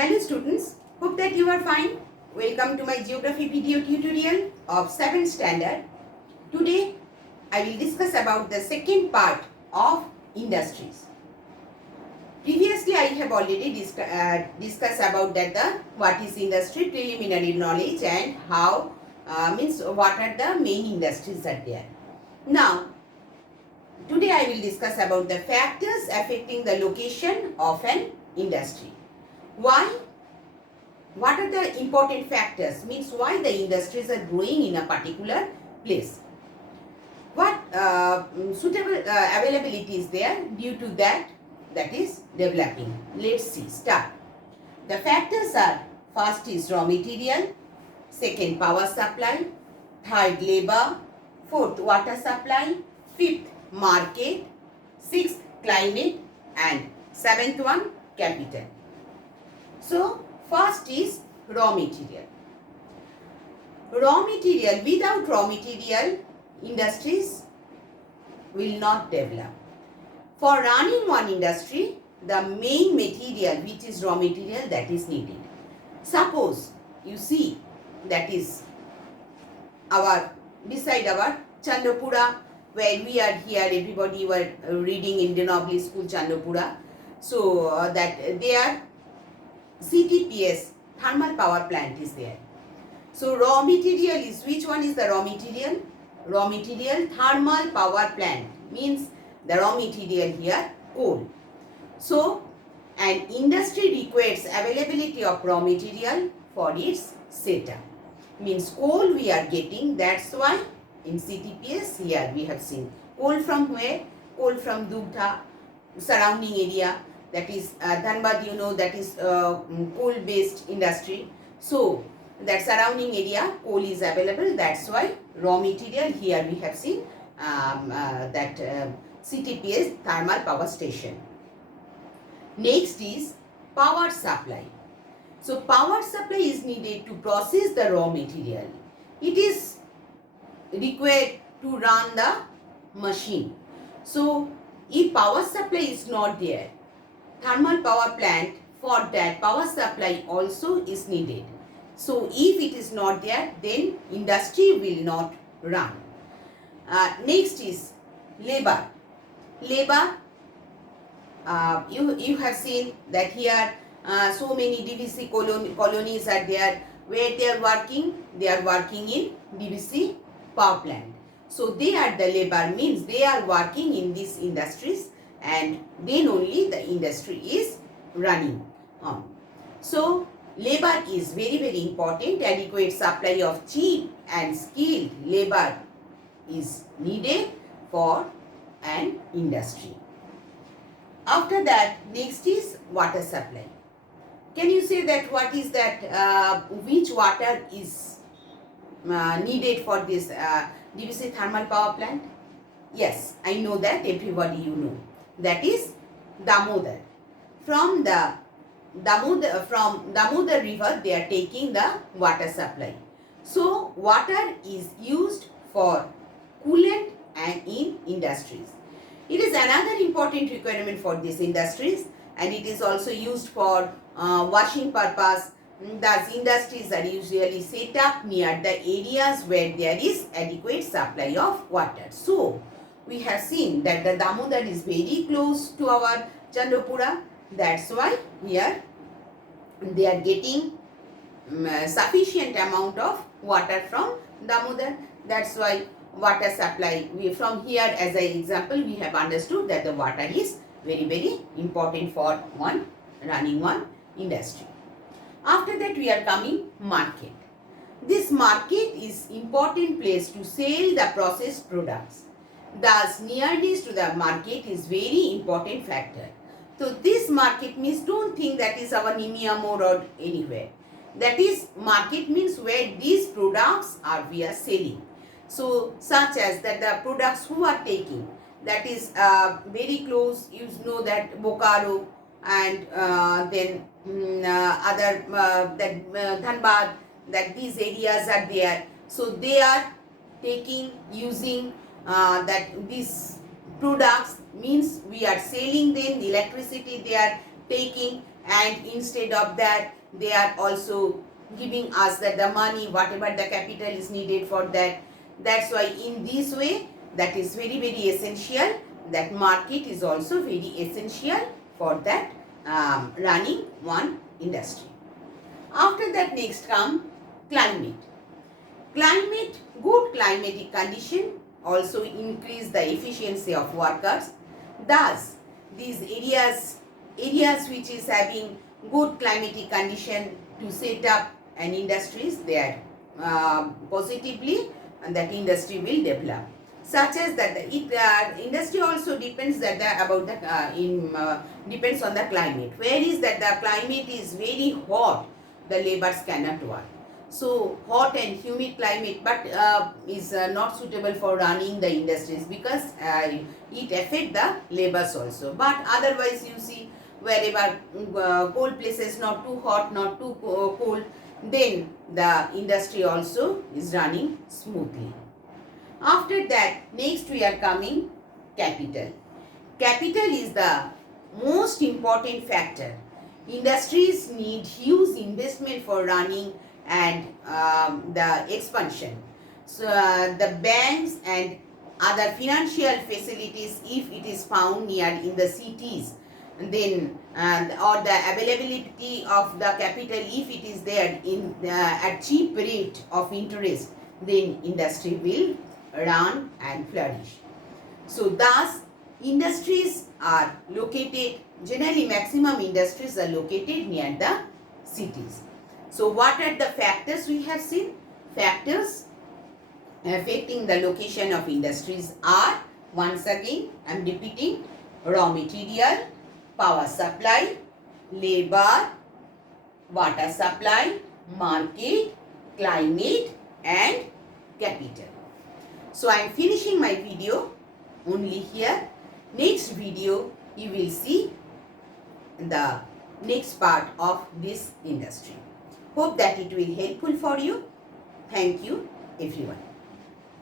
Hello students, hope that you are fine. Welcome to my geography video tutorial of 7th standard. Today I will discuss about the second part of industries. Previously I have already discussed about that what is industry, preliminary knowledge, and how means what are the main industries are there. Now today I will discuss about the factors affecting the location of an industry. Why? What are the important factors? Means why the industries are growing in a particular place. What suitable availability is there due to that is developing. Let's see, start. The factors are: first is raw material, second power supply, third labor, fourth water supply, fifth market, sixth climate, and seventh one capital. So first is raw material. Raw material, without raw material, industries will not develop. For running one industry, the main material, which is raw material, that is needed. Suppose you see that is beside our Chandapura, where we are here, everybody were reading in Denobli School Chandapura. So that there CTPS, thermal power plant is there. So raw material is, which one is the raw material? Raw material, thermal power plant, means the raw material here, coal. So an industry requires availability of raw material for its setup. Means coal we are getting, that's why in CTPS here we have seen coal from where? Coal from Dugdha, surrounding area. That is Dhanbad, you know, that is coal based industry. So that surrounding area coal is available, that's why raw material here we have seen that CTPS, thermal power station. Next is power supply. So power supply is needed to process the raw material. It is required to run the machine. So if power supply is not there, thermal power plant, for that power supply also is needed. So if it is not there, then industry will not run. Next is labor. Labor, you have seen that here so many DVC colonies are there. Where they are working in DVC power plant. So they are the labor, means they are working in these industries, and then only the industry is running on. So labor is very, very important. Adequate supply of cheap and skilled labor is needed for an industry. After that, next is water supply. Can you say that what is that, which water is needed for this DVC thermal power plant? Yes, I know that, everybody you know. That is Damodar. From Damodar river they are taking the water supply. So water is used for coolant and in industries. It is another important requirement for these industries, and it is also used for washing purpose. Thus industries are usually set up near the areas where there is adequate supply of water. So we have seen that the Damodar is very close to our Chandapura. That's why here they are getting sufficient amount of water from Damodar. That's why water supply, from here as an example we have understood that the water is very, very important for running one industry. After that we are coming market. This market is important place to sell the processed products. Thus nearness to the market is very important factor. So this market means, don't think that is our Nimiamore or anywhere. That is market means where these products are we are selling. So such as that the products who are taking, that is very close, you know that Bokaro and then other that Dhanbad, that these areas are there. So they are taking, using that these products, means we are selling them, the electricity they are taking, and instead of that they are also giving us that the money, whatever the capital is needed for that. That's why in this way, that is very essential. That market is also very essential for that running one industry. After that, next come climate. Good climatic condition also increase the efficiency of workers. Thus, these areas which is having good climatic condition to set up an industries, they are positively, and that industry will develop. Such as that industry also depends that depends on the climate. Where is that the climate is very hot, the laborers cannot work. So hot and humid climate, but is not suitable for running the industries, because it affect the laborers also. But otherwise, you see, wherever cold places, not too hot, not too cold, then the industry also is running smoothly. After that, next we are coming capital. Capital is the most important factor. Industries need huge investment for running and the expansion. So the banks and other financial facilities, if it is found near in the cities, then or the availability of the capital, if it is there in at cheap rate of interest, then industry will run and flourish. So thus industries are located, generally maximum industries are located near the cities. So what are the factors we have seen? Factors affecting the location of industries are, once again I am repeating, raw material, power supply, labor, water supply, market, climate and capital. So I am finishing my video only here. Next video you will see the next part of this industry. Hope that it will helpful for you. Thank you everyone.